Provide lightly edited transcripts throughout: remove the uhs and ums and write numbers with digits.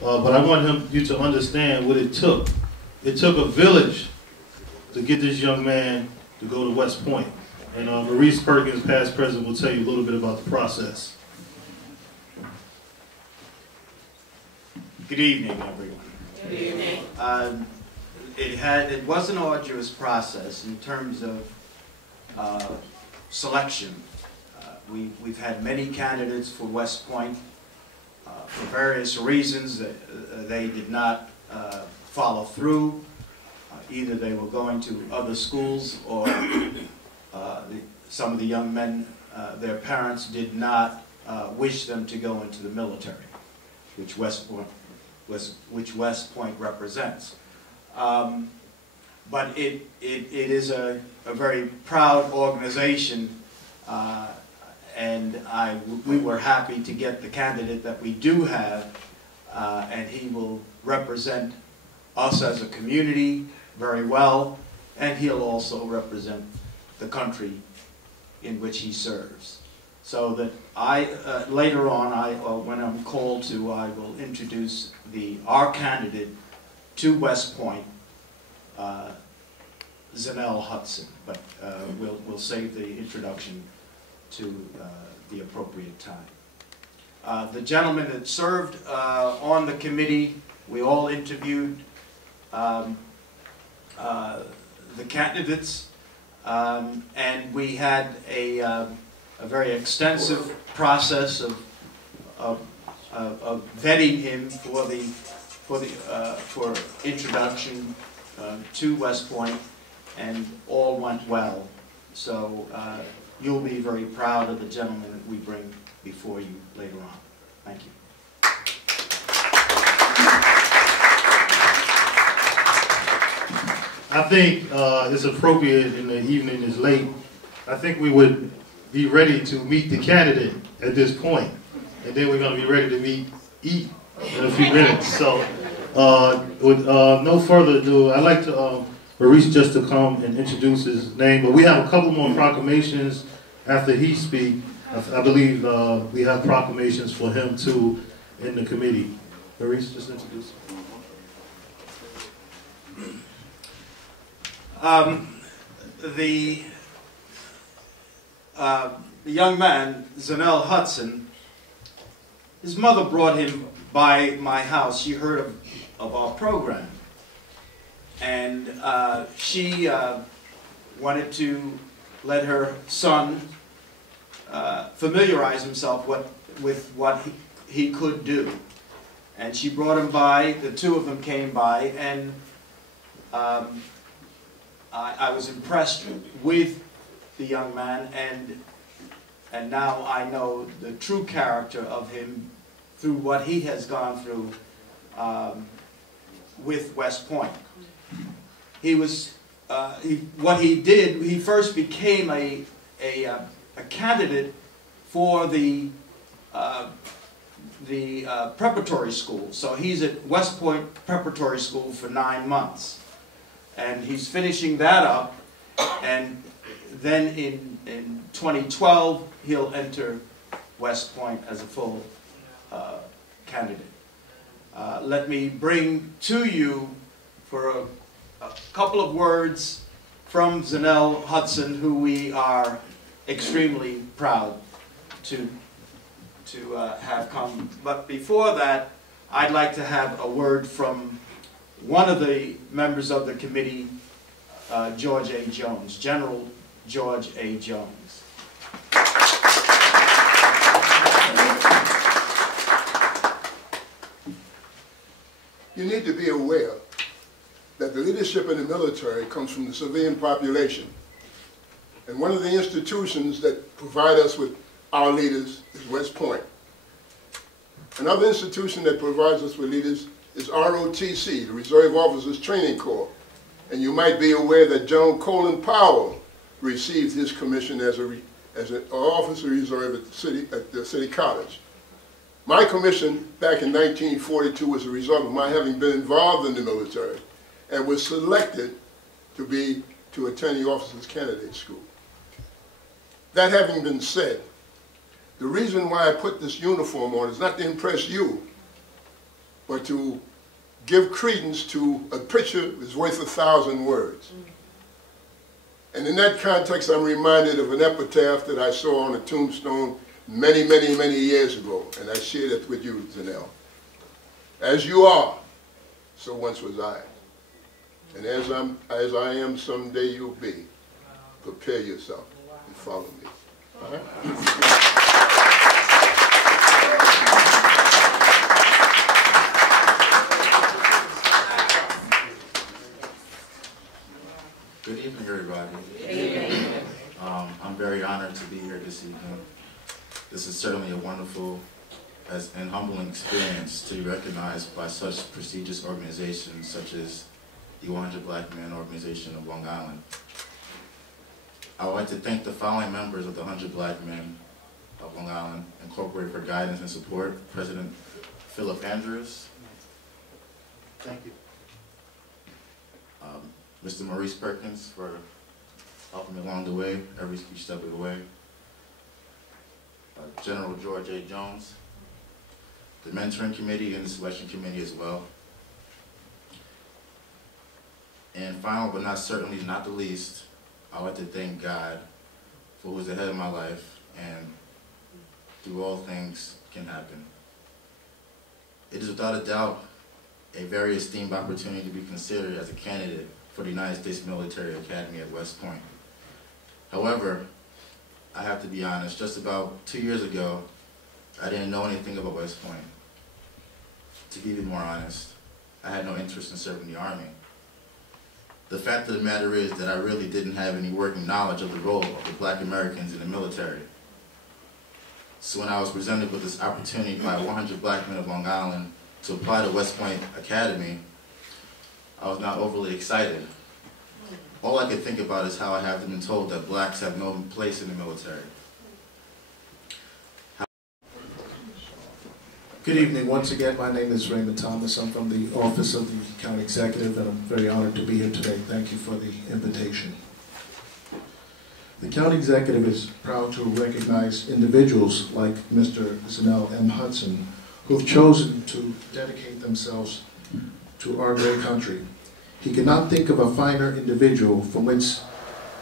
but I want you to understand what it took. It took a village to get this young man to go to West Point. And Maurice Perkins, past president, will tell you a little bit about the process. Good evening, everyone. Good evening. It was an arduous process in terms of selection. We've had many candidates for West Point. For various reasons, they did not follow through. Either they were going to other schools, or some of the young men, their parents did not wish them to go into the military, which West Point represents. But it is a very proud organization, and we were happy to get the candidate that we do have, and he will represent us as a community very well, and he'll also represent the country in which he serves. So that later on, when I'm called to, I will introduce our candidate to West Point, Zanell Hudson, but we'll save the introduction to the appropriate time. The gentleman that served on the committee, we all interviewed the candidates, and we had a very extensive process of vetting him for introduction to West Point, and all went well. So you'll be very proud of the gentleman that we bring before you later on. Thank you. I think it's appropriate, and the evening is late. I think we would be ready to meet the candidate at this point, and then we're going to be ready to eat in a few minutes. So with no further ado, I'd like to Maurice just to come and introduce his name, but we have a couple more proclamations after he speaks. I believe we have proclamations for him too in the committee. Maurice, just introduce him. The young man, Zanell Hudson, his mother brought him by my house. She heard of our program, and she wanted to let her son familiarize himself with what he could do. And she brought him by, the two of them came by, and I was impressed with the young man, and now I know the true character of him through what he has gone through with West Point. He was what he did. He first became a candidate for the preparatory school. So he's at West Point Preparatory School for 9 months. And he's finishing that up, and then in 2012 he'll enter West Point as a full candidate. Let me bring to you for a couple of words from Zanell Hudson, who we are extremely proud to have come. But before that, I'd like to have a word from one of the members of the committee, George A. Jones, General George A. Jones. You need to be aware that the leadership in the military comes from the civilian population. And one of the institutions that provide us with our leaders is West Point. Another institution that provides us with leaders is ROTC, the Reserve Officers Training Corps. And you might be aware that John Colin Powell received his commission as an officer reserve at the City College. My commission back in 1942 was a result of my having been involved in the military and was selected to attend the Officers Candidate School. That having been said, the reason why I put this uniform on is not to impress you, but to give credence to a picture is worth 1,000 words. And in that context, I'm reminded of an epitaph that I saw on a tombstone many, many, many years ago, and I shared it with you, Zanelle. As you are, so once was I. And as I am, someday you'll be. Prepare yourself and follow me. All right? Good evening, everybody. Good evening. I'm very honored to be here this evening. This is certainly a wonderful and humbling experience to be recognized by such prestigious organizations such as the 100 Black Men Organization of Long Island. I would like to thank the following members of the 100 Black Men of Long Island Incorporated for guidance and support. President Philip Andrews. Thank you. Mr. Maurice Perkins for helping me along the way, every step of the way. General George A. Jones, the mentoring committee and the selection committee as well. And final but not certainly not the least, I would like to thank God for who is the head of my life, and through all things can happen. It is without a doubt a very esteemed opportunity to be considered as a candidate for the United States Military Academy at West Point. However, I have to be honest, just about 2 years ago, I didn't know anything about West Point. To be even more honest, I had no interest in serving the Army. The fact of the matter is that I really didn't have any working knowledge of the role of the Black Americans in the military. So when I was presented with this opportunity by 100 Black Men of Long Island to apply to West Point Academy, I was not overly excited. All I could think about is how I have been told that blacks have no place in the military. Good evening. Once again, my name is Raymond Thomas. I'm from the Office of the County Executive, and I'm very honored to be here today. Thank you for the invitation. The County Executive is proud to recognize individuals like Mr. Zanelle M. Hudson, who have chosen to dedicate themselves to our great country. He cannot think of a finer individual from which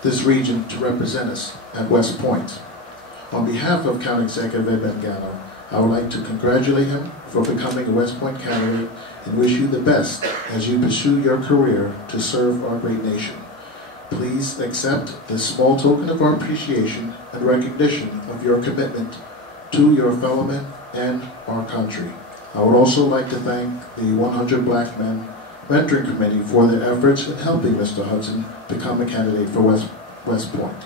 this region to represent us at West Point. On behalf of County Executive Ed Mangano, I would like to congratulate him for becoming a West Point candidate and wish you the best as you pursue your career to serve our great nation. Please accept this small token of our appreciation and recognition of your commitment to your fellow men and our country. I would also like to thank the 100 Black Men Mentoring Committee for their efforts in helping Mr. Hudson become a candidate for West Point.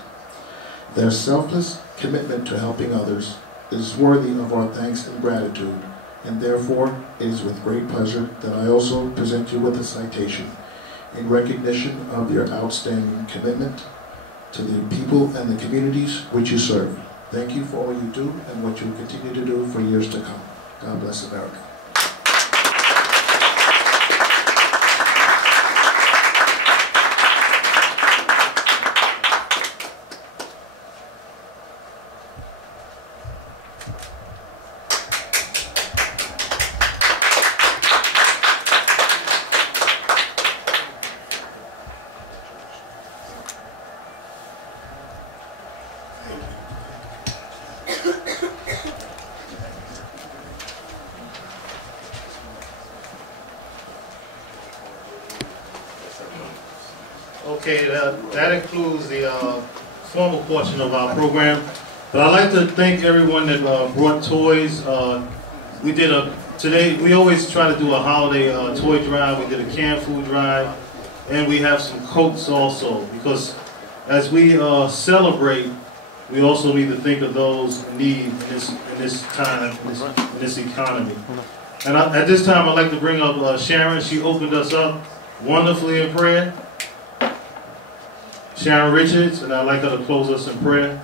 Their selfless commitment to helping others is worthy of our thanks and gratitude, and therefore it is with great pleasure that I also present you with a citation in recognition of your outstanding commitment to the people and the communities which you serve. Thank you for all you do and what you will continue to do for years to come. God bless America. Okay, that includes the formal portion of our program. But I'd like to thank everyone that brought toys. Today, we always try to do a holiday toy drive. We did a canned food drive, and we have some coats also, because as we celebrate, we also need to think of those in need in this time, in this economy. And at this time, I'd like to bring up Sharon. She opened us up wonderfully in prayer. Sharon Richards, and I'd like her to close us in prayer.